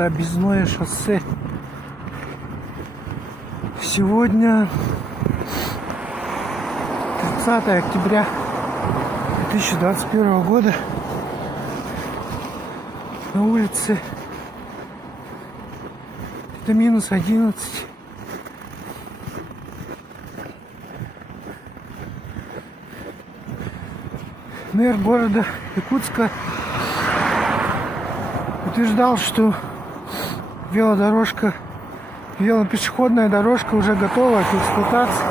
это объездное шоссе. Сегодня 30 октября 2021 года. На улице это минус 11. Мэр города Якутска утверждал, что велопешеходная дорожка уже готова к эксплуатации.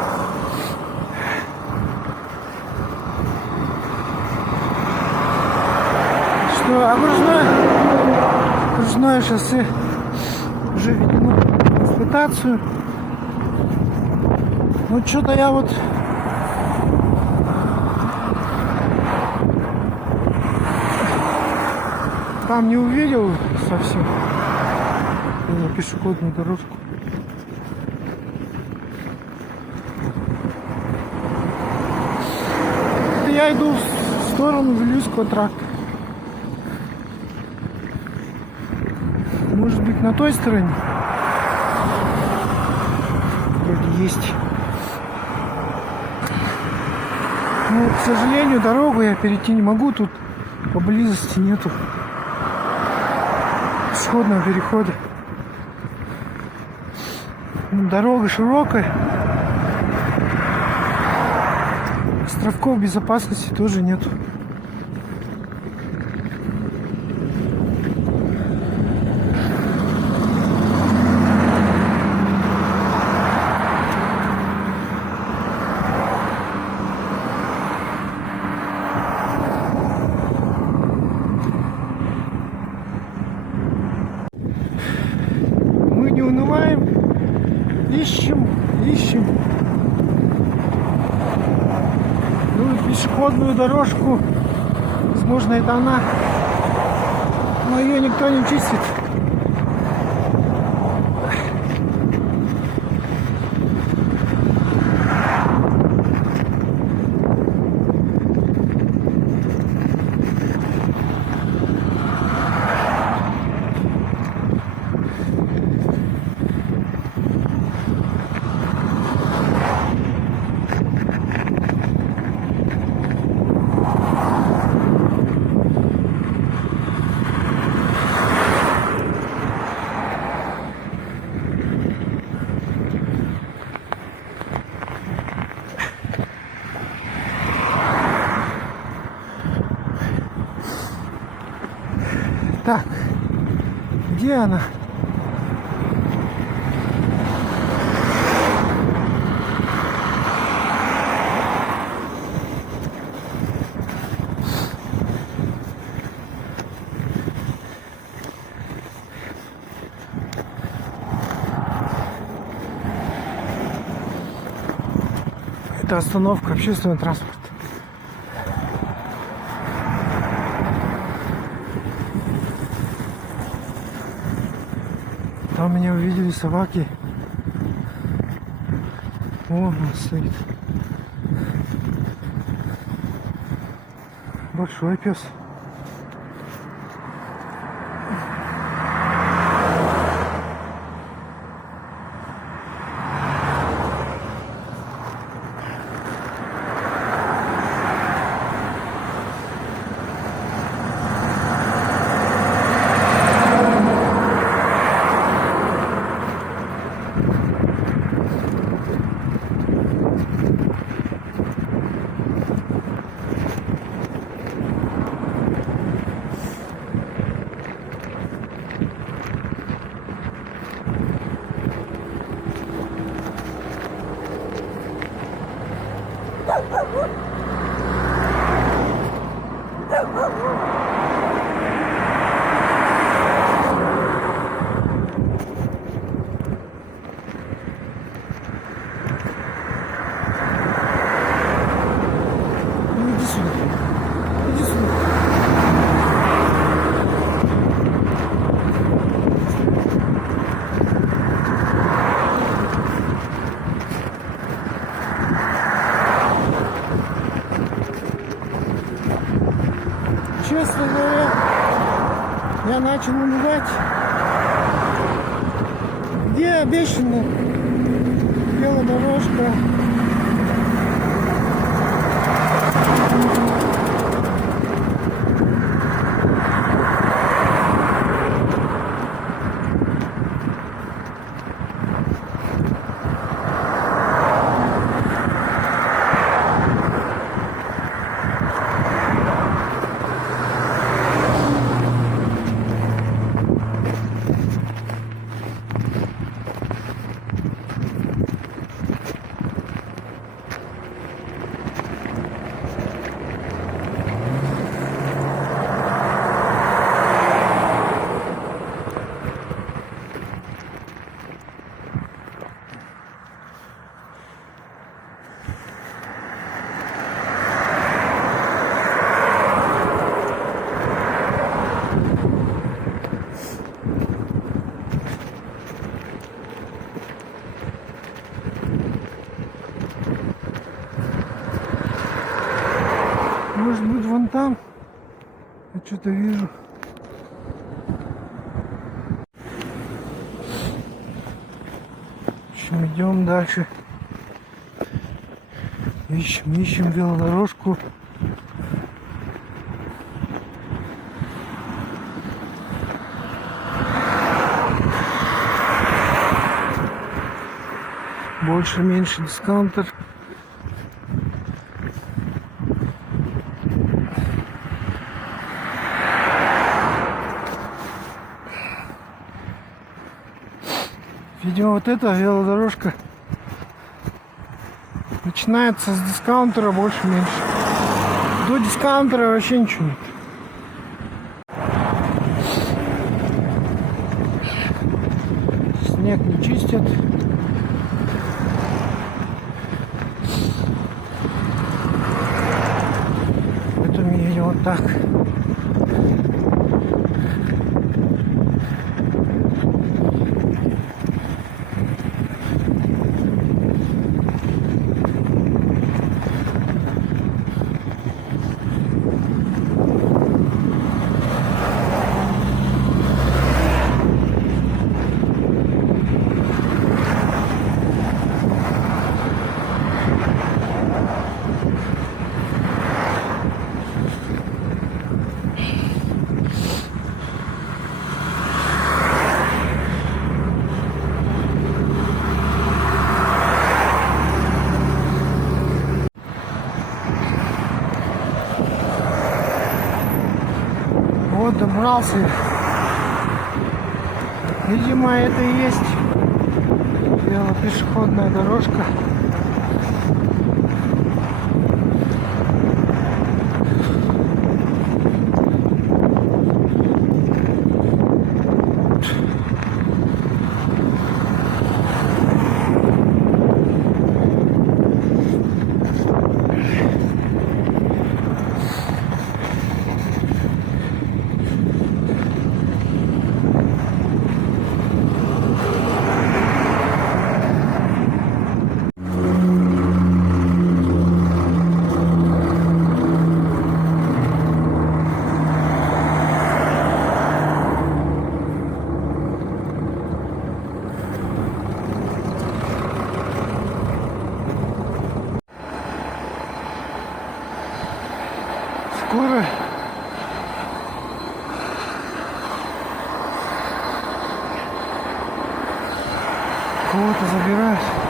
Что окружное шоссе уже введено в эксплуатацию. Ну что-то я вот там не увидел совсем пешеходную дорожку. Я иду в сторону Вилюйского тракта. Может быть, на той стороне вроде есть. Но, к сожалению, дорогу я перейти не могу. Тут поблизости нету пешеходного перехода. Дорога широкая. Островков безопасности тоже нету. Мы не унываем, ищем. Пешеходную дорожку. Возможно, это она, но ее никто не чистит. Так, где она? Это остановка общественного транспорта. Там меня увидели собаки. Вон он стоит. Большой пес. Честно говоря, я начал унывать. Где обещана велодорожка? Может быть вон там? Я что-то вижу. В общем, идем дальше. Ищем велодорожку. Больше-меньше дискаунтер. Видимо, вот эта велодорожка начинается с дискаунтера, больше-меньше. До дискаунтера вообще ничего нет. Снег не чистят. Поэтому едем вот так. Вот добрался. Видимо, это и есть велопешеходная дорожка. Скоро кого-то забирают.